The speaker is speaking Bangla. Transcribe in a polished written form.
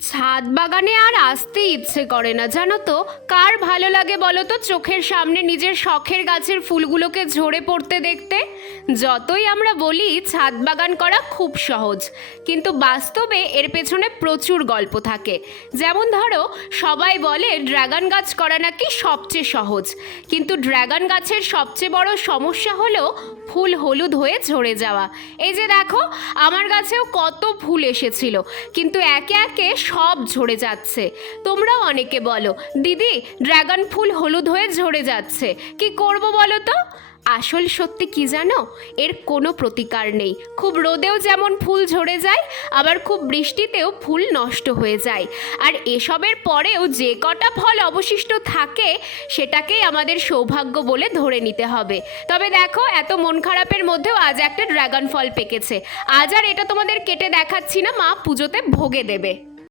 ছাদ বাগানে আর আসতে ইচ্ছে করে না, জানো তো। কার ভালো লাগে বলো তো চোখের সামনে নিজের শখের গাছের ফুলগুলোকে ঝরে পড়তে দেখতে? যতই আমরা বলি ছাদ বাগান করা খুব সহজ, কিন্তু বাস্তবে এর পেছনে প্রচুর গল্প থাকে। যেমন ধরো, সবাই বলে ড্রাগন গাছ করা নাকি সবচেয়ে সহজ, কিন্তু ড্রাগন গাছের সবচেয়ে বড় সমস্যা হলো ফুল হলুদ হয়ে ঝরে যাওয়া। এই যে দেখো, আমার গাছেও কত ফুল এসেছিল, কিন্তু একে একে সব ঝরে যাচ্ছে। তোমরাও অনেকে বলো, দিদি ড্রাগন ফুল হলুদ হয়ে ঝরে যাচ্ছে, কি করব বলো তো? আসল সত্যি কি জানো, এর কোনো প্রতিকার নেই। খুব রোদেও যেমন ফুল ঝরে যায়, আবার খুব বৃষ্টিতেও ফুল নষ্ট হয়ে যায়। আর এসবের পরেও যে কটা ফল অবশিষ্ট থাকে, সেটাকেই আমাদের সৌভাগ্য বলে ধরে নিতে হবে। তবে দেখো, এত মন খারাপের মধ্যেও আজ একটা ড্রাগন ফল পেকেছে। আজ আর এটা তোমাদের কেটে দেখাচ্ছি না, মা পুজোতে ভোগে দেবে।